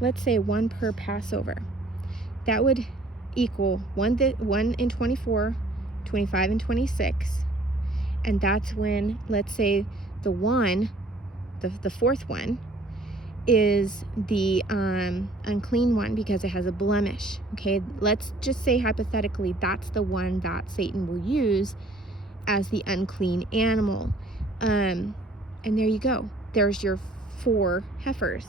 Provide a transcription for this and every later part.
let's say one per Passover. That would equal one in 24, 25, and 26. And that's when, let's say, the fourth one is the unclean one because it has a blemish. Okay, let's just say hypothetically that's the one that Satan will use as the unclean animal. And there you go. There's your 4 heifers.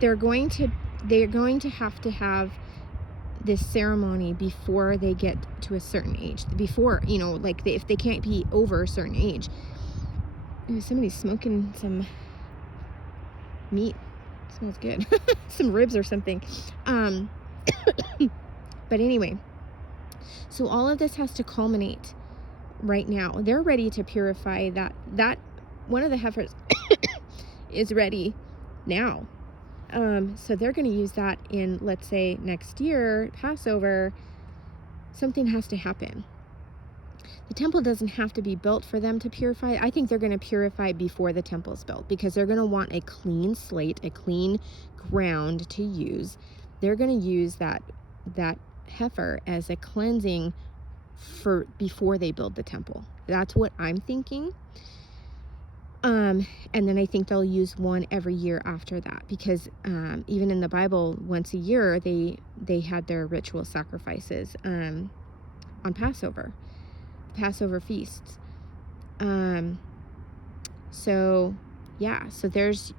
They're going to have this ceremony before they get to a certain age. Before, if they can't be over a certain age. Ooh, somebody's smoking some meat. It smells good. Some ribs or something. But anyway, so all of this has to culminate right now. They're ready to purify that one of the heifers is ready now. So they're going to use that in, let's say, next year, Passover. Something has to happen. The temple doesn't have to be built for them to purify. I think they're going to purify before the temple's built because they're going to want a clean slate, a clean ground to use. They're going to use that heifer as a cleansing for before they build the temple. That's what I'm thinking. And then I think they'll use one every year after that because even in the Bible, once a year they had their ritual sacrifices on Passover feasts. So there's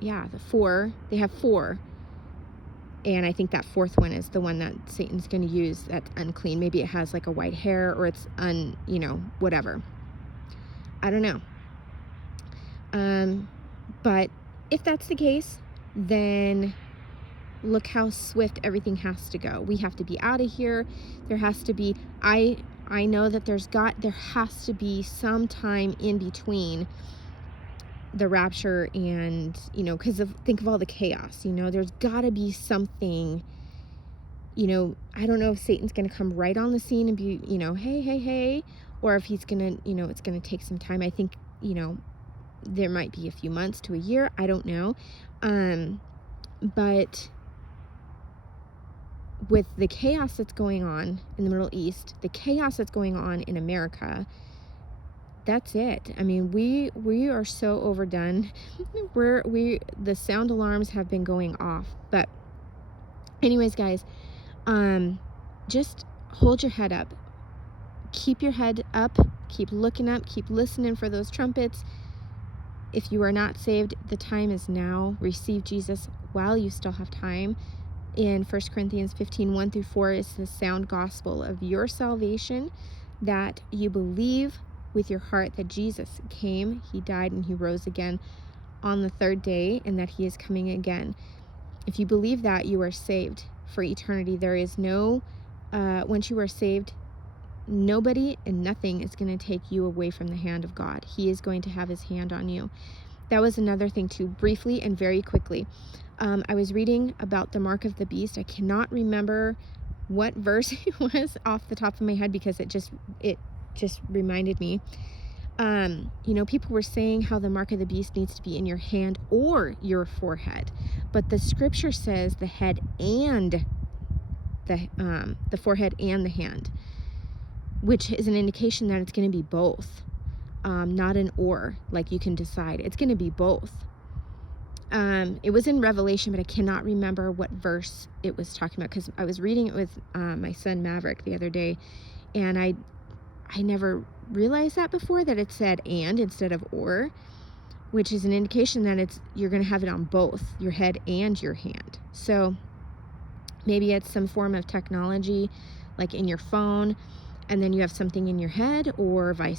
the 4. They have 4, and I think that 4th one is the one that Satan's going to use that's unclean. Maybe it has like a white hair or it's whatever. I don't know. But if that's the case, then look how swift everything has to go. We have to be out of here. There has to be, I know that there has to be some time in between the rapture and, because think of all the chaos, there's gotta be something, I don't know if Satan's going to come right on the scene and be, hey, or if he's going to, it's going to take some time. I think, there might be a few months to a year. I don't know. But with the chaos that's going on in the Middle East, the chaos that's going on in America, that's it. I mean, we are so overdone. The sound alarms have been going off. But anyways, guys, just hold your head up. Keep your head up. Keep looking up. Keep listening for those trumpets. If you are not saved, the time is now. Receive Jesus while you still have time. In 1 Corinthians 15, 1-4 is the sound gospel of your salvation, that you believe with your heart that Jesus came, he died, and he rose again on the 3rd day, and that he is coming again. If you believe that, you are saved for eternity. There is no, once you are saved, nobody and nothing is going to take you away from the hand of God. He is going to have his hand on you. That was another thing too, briefly and very quickly. I was reading about the mark of the beast. I cannot remember what verse it was off the top of my head because it just reminded me. People were saying how the mark of the beast needs to be in your hand or your forehead, but the scripture says the head and the forehead and the hand, which is an indication that it's going to be both, not an or, like you can decide. It's going to be both. It was in Revelation, but I cannot remember what verse it was talking about because I was reading it with my son Maverick the other day, and I never realized that before, that it said and instead of or, which is an indication that you're going to have it on both your head and your hand. So maybe it's some form of technology like in your phone, and then you have something in your head, or vice